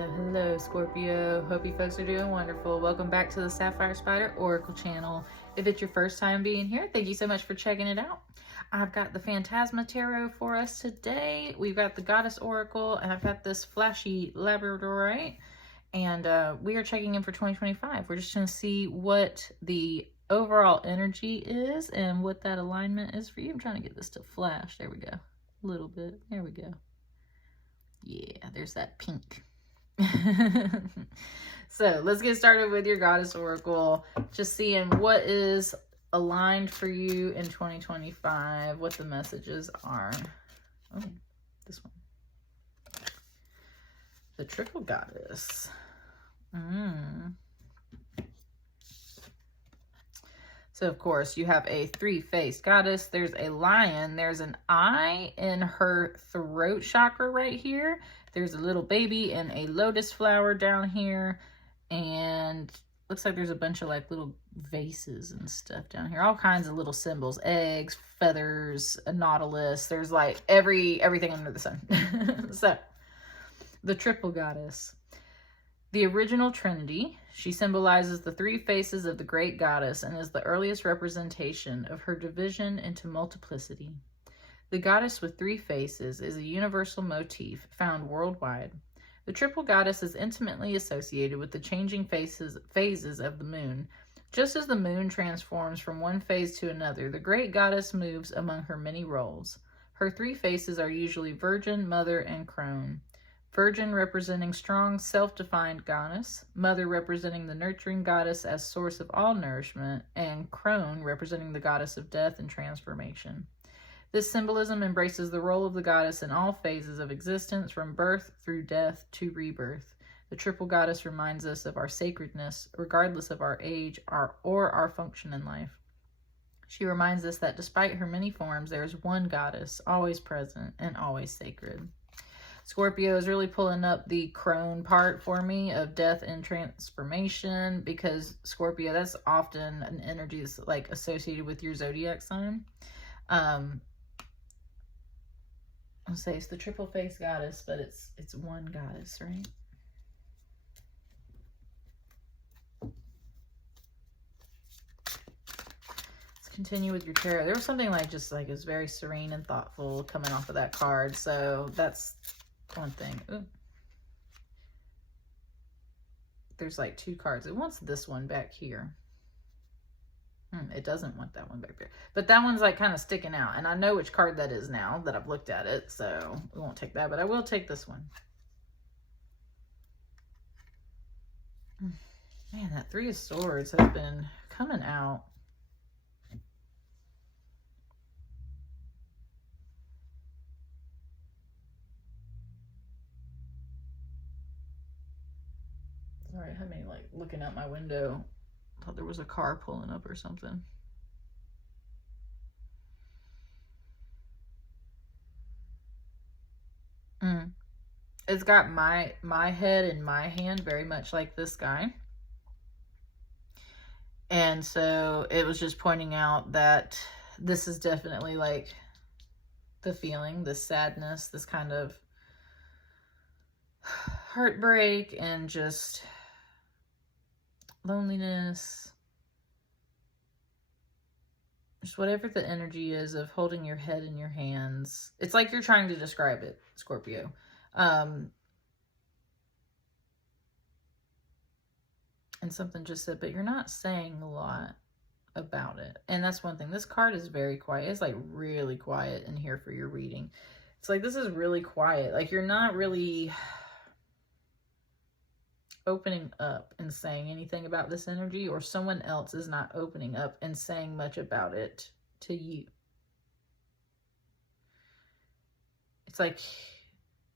Hello, Scorpio. Hope you folks are doing wonderful. Welcome back to the Sapphire Spider Oracle channel. If it's your first time being here, thank you so much for checking it out. I've got the Phantasma Tarot for us today. We've got the Goddess Oracle, and I've got this flashy Labradorite. And we are checking in for 2025. We're just going to see what the overall energy is and what that alignment is for you. I'm trying to get this to flash. There we go. A little bit. There we go. Yeah, there's that pink. So let's get started with your Goddess Oracle. Just seeing what is aligned for you in 2025, what the messages are. Oh, this one. The Triple Goddess. So, of course, you have a three-faced goddess. There's a lion. There's an eye in her throat chakra right here. There's a little baby and a lotus flower down here. And looks like there's a bunch of like little vases and stuff down here. All kinds of little symbols. Eggs, feathers, a nautilus. There's like everything under the sun. So, the Triple Goddess. The original Trinity, she symbolizes the three faces of the great goddess and is the earliest representation of her division into multiplicity. The goddess with three faces is a universal motif found worldwide. The Triple Goddess is intimately associated with the changing phases of the moon. Just as the moon transforms from one phase to another, the great goddess moves among her many roles. Her three faces are usually Virgin, Mother, and Crone. Virgin representing strong, self-defined goddess, Mother representing the nurturing goddess as source of all nourishment, and Crone representing the goddess of death and transformation. This symbolism embraces the role of the goddess in all phases of existence, from birth through death to rebirth. The Triple Goddess reminds us of our sacredness, regardless of our age or our function in life. She reminds us that despite her many forms, there is one goddess, always present and always sacred. Scorpio is really pulling up the crone part for me of death and transformation, because Scorpio, that's often an energy that's like associated with your zodiac sign. I'll say it's the triple face goddess, but it's one goddess, right? Let's continue with your tarot. There was something like just like it's very serene and thoughtful coming off of that card, so that's one thing. Ooh. There's like two cards. It wants this one back here. It doesn't want that one back there. But that one's like kind of sticking out. And I know which card that is now that I've looked at it. So we won't take that, but I will take this one. Man, that Three of Swords has been coming out. Sorry, I had me like looking out my window. Thought there was a car pulling up or something. It's got my head in my hand, very much like this guy. And so it was just pointing out that this is definitely like the feeling, the sadness, this kind of heartbreak and just loneliness, just whatever the energy is of holding your head in your hands. It's like you're trying to describe it, Scorpio. And something just said, but you're not saying a lot about it. And that's one thing. This card is very quiet. It's like really quiet in here for your reading. It's like, this is really quiet. Like you're not really opening up and saying anything about this energy, or someone else is not opening up and saying much about it to you. It's like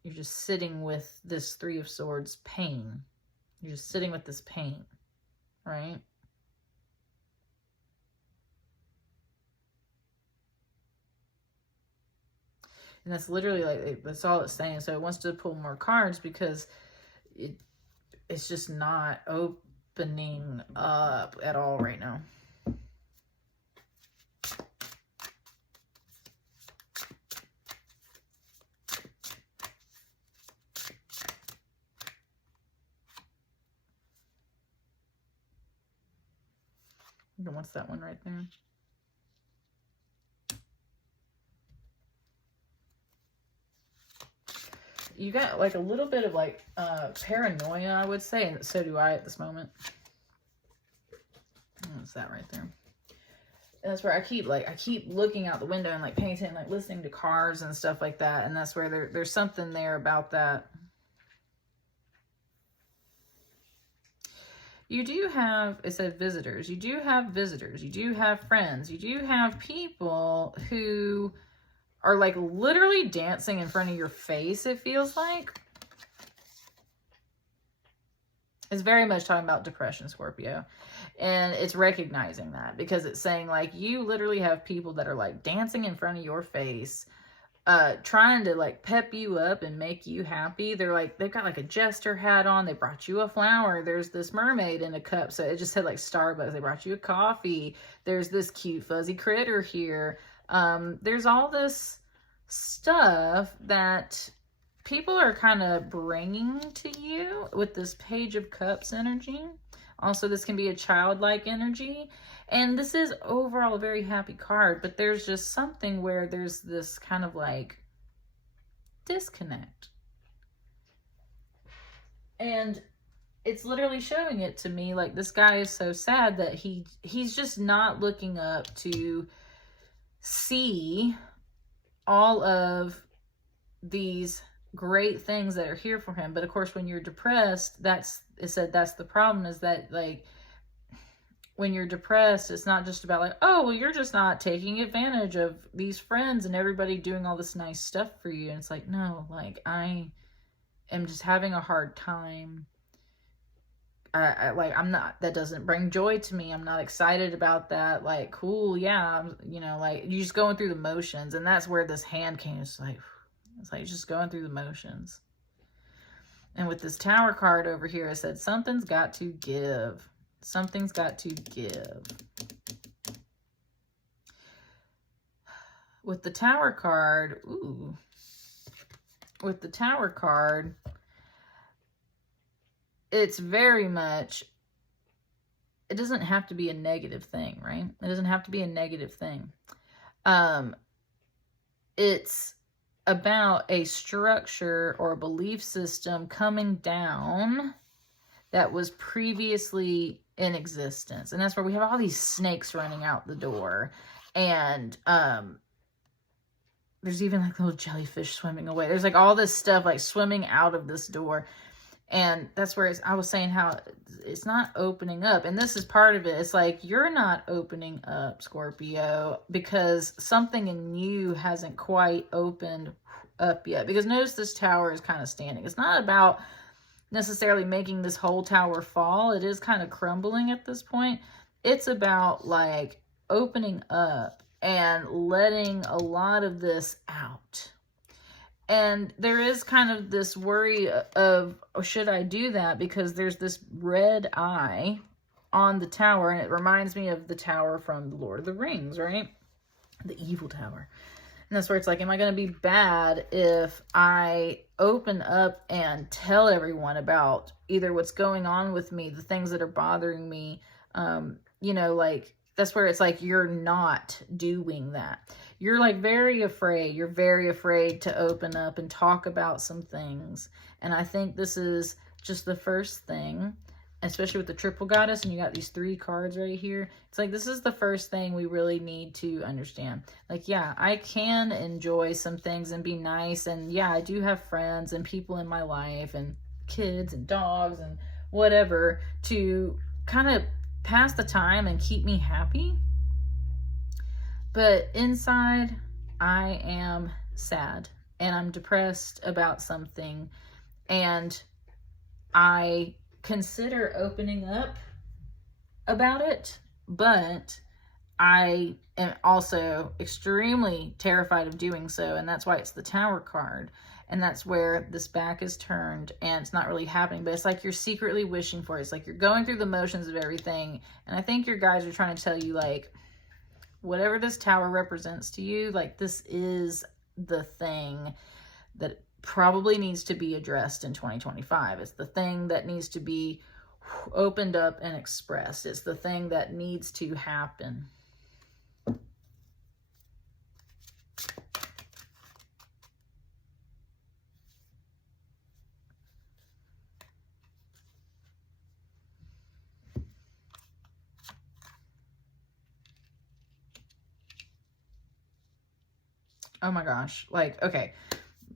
you're just sitting with this Three of Swords pain. You're just sitting with this pain, right? And that's literally like, that's all it's saying. So it wants to pull more cards because it's just not opening up at all right now. What's that one right there? You got like a little bit of like paranoia, I would say, and so do I at this moment. What's that right there? And that's where I keep looking out the window and like paying attention, like listening to cars and stuff like that. And that's where there's something there about that. You do have, it said visitors. You do have visitors. You do have friends. You do have people who are like literally dancing in front of your face, it feels like. It's very much talking about depression, Scorpio. And it's recognizing that because it's saying like you literally have people that are like dancing in front of your face, trying to like pep you up and make you happy. They're like, they've got like a jester hat on. They brought you a flower. There's this mermaid in a cup. So it just said like Starbucks. They brought you a coffee. There's this cute fuzzy critter here. There's all this stuff that people are kind of bringing to you with this Page of Cups energy. Also, this can be a childlike energy. And this is overall a very happy card, but there's just something where there's this kind of like disconnect. And it's literally showing it to me like this guy is so sad that he's just not looking up to see all of these great things that are here for him. But of course, when you're depressed, that's the problem, is that like when you're depressed, it's not just about like, oh, well, you're just not taking advantage of these friends and everybody doing all this nice stuff for you. And it's like, no, like I am just having a hard time. I'm not, that doesn't bring joy to me. I'm not excited about that. Like, cool. Yeah. You know, like you're just going through the motions. And that's where this hand came. It's like just going through the motions. And with this Tower card over here, it said something's got to give. Something's got to give. With the Tower card, with the Tower card, it's very much, it doesn't have to be a negative thing, right? It doesn't have to be a negative thing. It's about a structure or a belief system coming down that was previously in existence. And that's where we have all these snakes running out the door. And there's even like little jellyfish swimming away. There's like all this stuff like swimming out of this door. And that's where I was saying how it's not opening up. And this is part of it. It's like you're not opening up, Scorpio, because something in you hasn't quite opened up yet. Because notice this tower is kind of standing. It's not about necessarily making this whole tower fall. It is kind of crumbling at this point. It's about like opening up and letting a lot of this out. And there is kind of this worry of, oh, should I do that? Because there's this red eye on the tower, and it reminds me of the tower from The Lord of the Rings, right? The evil tower. And that's where it's like, am I going to be bad if I open up and tell everyone about either what's going on with me, the things that are bothering me? You know, like, that's where it's like, you're not doing that. You're like very afraid. You're very afraid to open up and talk about some things. And I think this is just the first thing, especially with the triple goddess, and you got these 3 cards right here. It's like, this is the first thing we really need to understand. Like, yeah, I can enjoy some things and be nice. And yeah, I do have friends and people in my life and kids and dogs and whatever to kind of pass the time and keep me happy. But inside, I am sad and I'm depressed about something, and I consider opening up about it, but I am also extremely terrified of doing so, and that's why it's the Tower card. And that's where this back is turned and it's not really happening, but it's like you're secretly wishing for it. It's like you're going through the motions of everything. And I think your guys are trying to tell you, like, whatever this tower represents to you, like, this is the thing that probably needs to be addressed in 2025. It's the thing that needs to be opened up and expressed. It's the thing that needs to happen. Oh my gosh. Like, okay.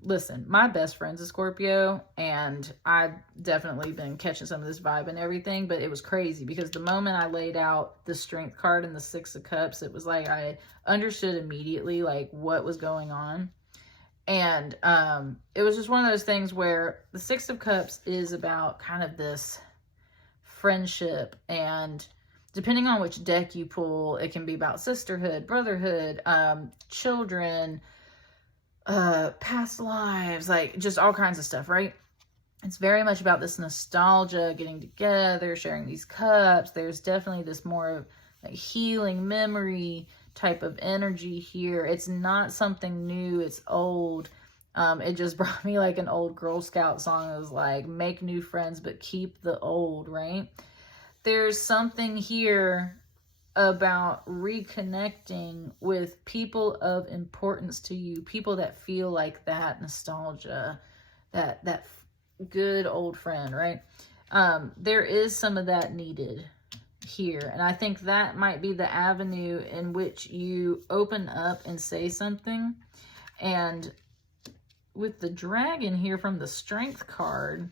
Listen, my best friend's a Scorpio, and I've definitely been catching some of this vibe and everything, but it was crazy because the moment I laid out the Strength card and the Six of Cups, it was like I understood immediately like what was going on. And it was just one of those things where the Six of Cups is about kind of this friendship, and depending on which deck you pull, it can be about sisterhood, brotherhood, children, past lives, like just all kinds of stuff, right? It's very much about this nostalgia, getting together, sharing these cups. There's definitely this more like healing memory type of energy here. It's not something new, it's old. It just brought me like an old Girl Scout song. It was like, make new friends, but keep the old, right? There's something here about reconnecting with people of importance to you, people that feel like that nostalgia, that good old friend, right? There is some of that needed here, and I think that might be the avenue in which you open up and say something. And with the dragon here from the Strength card,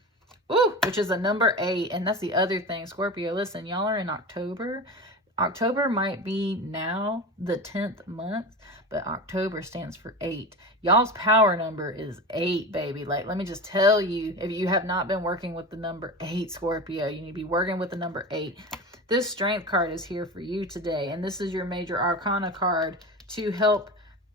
ooh, which is a number 8, and that's the other thing, Scorpio, listen, y'all are in October. October might be now the 10th month, but October stands for 8. Y'all's power number is 8, baby. Like, let me just tell you, if you have not been working with the number 8, Scorpio, you need to be working with the number 8. This Strength card is here for you today, and this is your major arcana card to help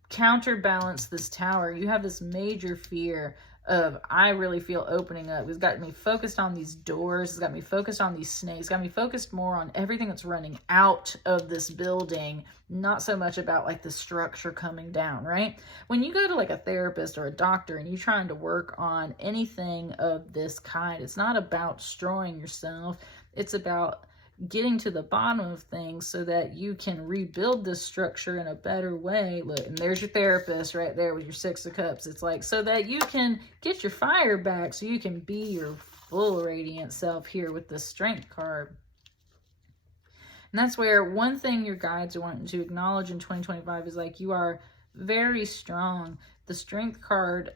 counterbalance this Tower. You have this major fear of, I really feel opening up. It's got me focused on these doors. It's got me focused on these snakes. It's got me focused more on everything that's running out of this building, not so much about like the structure coming down, right? When you go to like a therapist or a doctor and you're trying to work on anything of this kind, it's not about destroying yourself. It's about getting to the bottom of things so that you can rebuild this structure in a better way. Look, and there's your therapist right there with your Six of Cups. It's like, so that you can get your fire back, so you can be your full radiant self here with the Strength card. And that's where one thing your guides are wanting to acknowledge in 2025 is like, you are very strong. The Strength card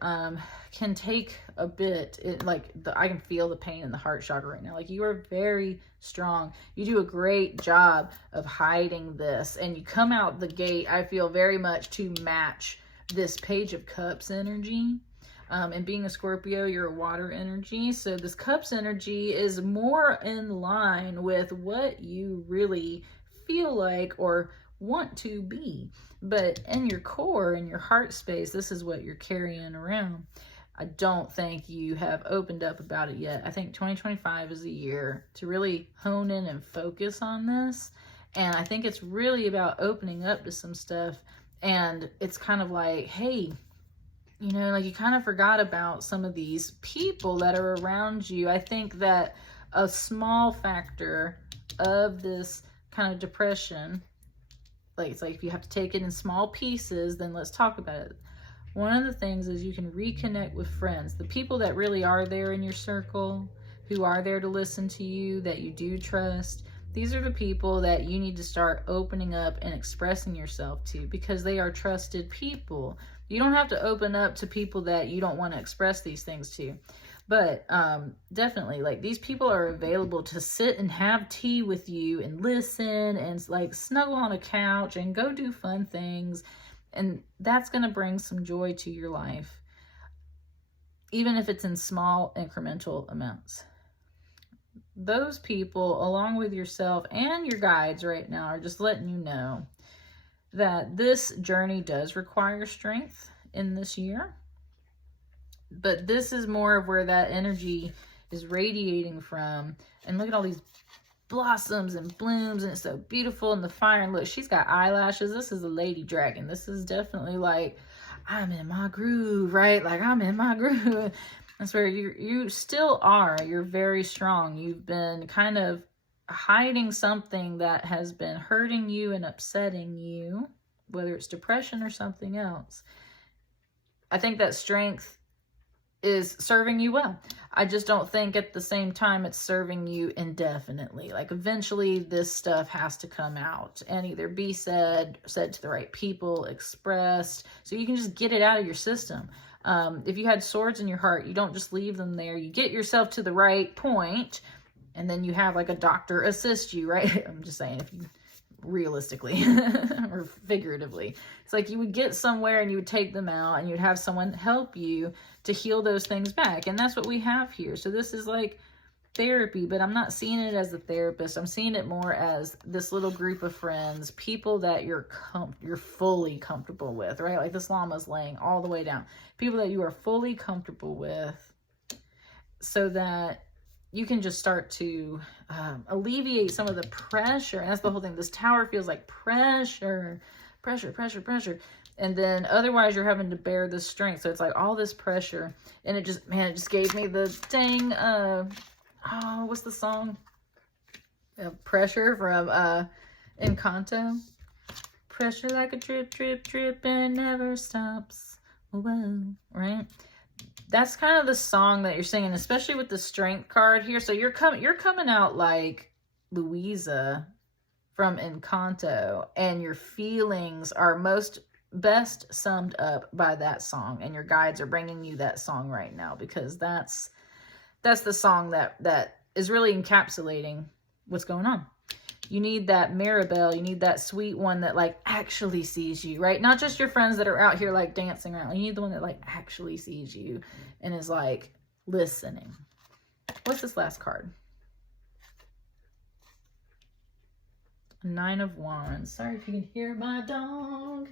can take a bit. I can feel the pain in the heart chakra right now. Like, you are very strong. You do a great job of hiding this, and you come out the gate, I feel, very much to match this Page of Cups energy. And being a Scorpio, you're a water energy. So this Cups energy is more in line with what you really feel like or want to be. But in your core, in your heart space, this is what you're carrying around. I don't think you have opened up about it yet. I think 2025 is a year to really hone in and focus on this. And I think it's really about opening up to some stuff. And it's kind of like, hey, you know, like, you kind of forgot about some of these people that are around you. I think that a small factor of this kind of depression, like, it's like if you have to take it in small pieces, then let's talk about it. One of the things is you can reconnect with friends, the people that really are there in your circle, who are there to listen to you, that you do trust. These are the people that you need to start opening up and expressing yourself to, because they are trusted people. You don't have to open up to people that you don't want to express these things to. But definitely, like, these people are available to sit and have tea with you and listen and like snuggle on a couch and go do fun things. And that's going to bring some joy to your life, even if it's in small incremental amounts. Those people, along with yourself and your guides right now, are just letting you know that this journey does require strength in this year. But this is more of where that energy is radiating from. And look at all these blossoms and blooms, and it's so beautiful in the fire. And look, she's got eyelashes. This is a lady dragon. This is definitely like, I'm in my groove, right? Like, I'm in my groove. That's where you still are. You're very strong. You've been kind of hiding something that has been hurting you and upsetting you, whether it's depression or something else. I think that strength is serving you well. I just don't think at the same time it's serving you indefinitely. Like eventually this stuff has to come out and either be said to the right people, expressed, so you can just get it out of your system. If you had swords in your heart, you don't just leave them there. You get yourself to the right point, and then you have like a doctor assist you, right? I'm just saying, if you realistically or figuratively, it's like you would get somewhere and you would take them out and you'd have someone help you to heal those things back. And that's what we have here. So this is like therapy, but I'm not seeing it as a therapist. I'm seeing it more as this little group of friends, people that you're fully comfortable with, right? Like this llama's laying all the way down. People that you are fully comfortable with, so that you can just start to alleviate some of the pressure. And that's the whole thing. This tower feels like pressure. And then otherwise you're having to bear this strength. So it's like all this pressure. And it just gave me the dang, what's the song? Pressure from Encanto. Pressure like a drip, drip, drip and never stops. Whoa, right? That's kind of the song that you're singing, especially with the strength card here. So you're coming out like Louisa from Encanto, and your feelings are best summed up by that song, and your guides are bringing you that song right now, because that's the song that is really encapsulating what's going on. You need that Mirabelle. You need that sweet one that like actually sees you, right? Not just your friends that are out here like dancing around. You need the one that like actually sees you and is like listening. What's this last card? Nine of Wands. Sorry if you can hear my dog.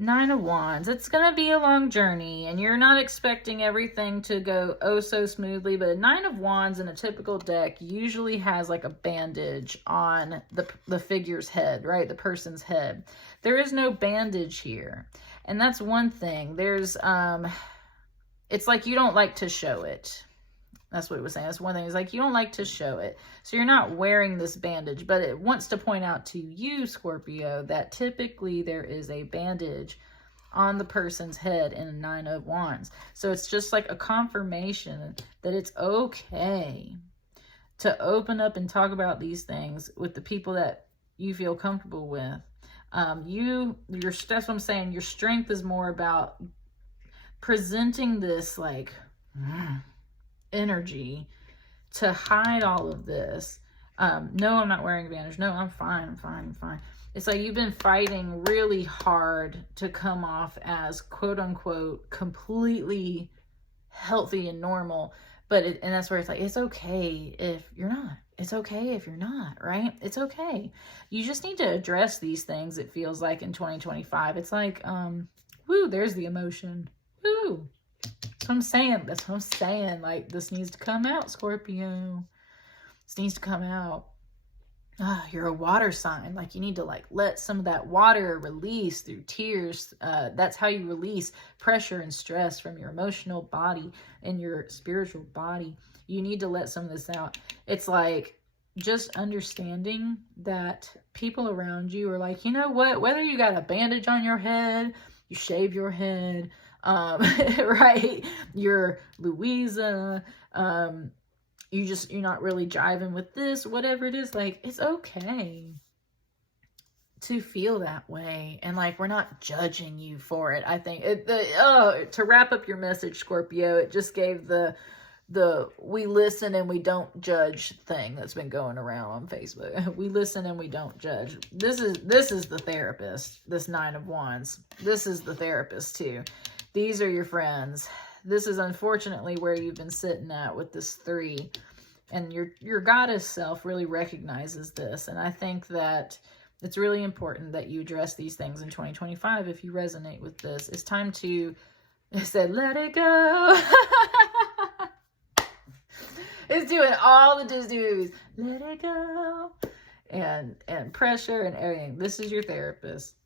Nine of Wands. It's going to be a long journey, and you're not expecting everything to go oh so smoothly, but a Nine of Wands in a typical deck usually has like a bandage on the figure's head, right? The person's head. There is no bandage here. And that's one thing. There's, it's like you don't like to show it. That's what it was saying. That's one thing. It's like you don't like to show it. So you're not wearing this bandage, but it wants to point out to you, Scorpio, that typically there is a bandage on the person's head in a Nine of Wands. So it's just like a confirmation that it's okay to open up and talk about these things with the people that you feel comfortable with. That's what I'm saying. Your strength is more about presenting this like energy to hide all of this. No, I'm not wearing a bandage. No, I'm fine. I'm fine. It's like you've been fighting really hard to come off as quote unquote completely healthy and normal. And that's where it's like, it's okay if you're not. It's okay if you're not, right? It's okay. You just need to address these things, it feels like, in 2025. It's like, woo, there's the emotion. Woo. That's what I'm saying. That's what I'm saying. Like, this needs to come out, Scorpio. This needs to come out. You're a water sign. Like, you need to like let some of that water release through tears. That's how you release pressure and stress from your emotional body and your spiritual body. You need to let some of this out. It's like just understanding that people around you are like, you know what? Whether you got a bandage on your head, you shave your head, right? You're Louisa, you're not really jiving with this, whatever it is, like, it's okay to feel that way. And like, we're not judging you for it. I think to wrap up your message, Scorpio, it just gave the we listen and we don't judge thing that's been going around on Facebook. We listen and we don't judge. This is the therapist, this Nine of Wands. This is the therapist too. These are your friends. This is unfortunately where you've been sitting at with this 3. And your goddess self really recognizes this. And I think that it's really important that you address these things in 2025 if you resonate with this. It's time to, it said, let it go. It's doing all the Disney movies. Let it go. And pressure and everything. This is your therapist.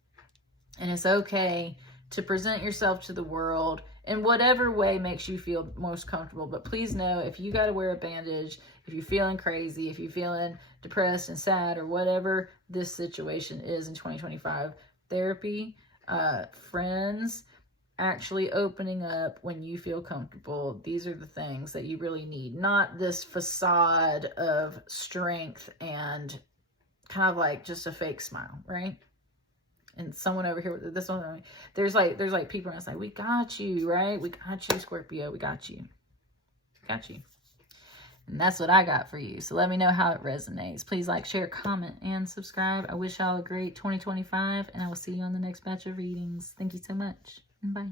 And it's okay to present yourself to the world in whatever way makes you feel most comfortable. But please know, if you got to wear a bandage, if you're feeling crazy, if you're feeling depressed and sad, or whatever this situation is in 2025, therapy, friends, actually opening up when you feel comfortable, these are the things that you really need. Not this facade of strength and kind of like just a fake smile, right? And someone over here, this one, there's like people around saying, we got you, right? We got you, Scorpio. We got you. Got you. And that's what I got for you. So let me know how it resonates. Please like, share, comment, and subscribe. I wish y'all a great 2025, and I will see you on the next batch of readings. Thank you so much. Bye.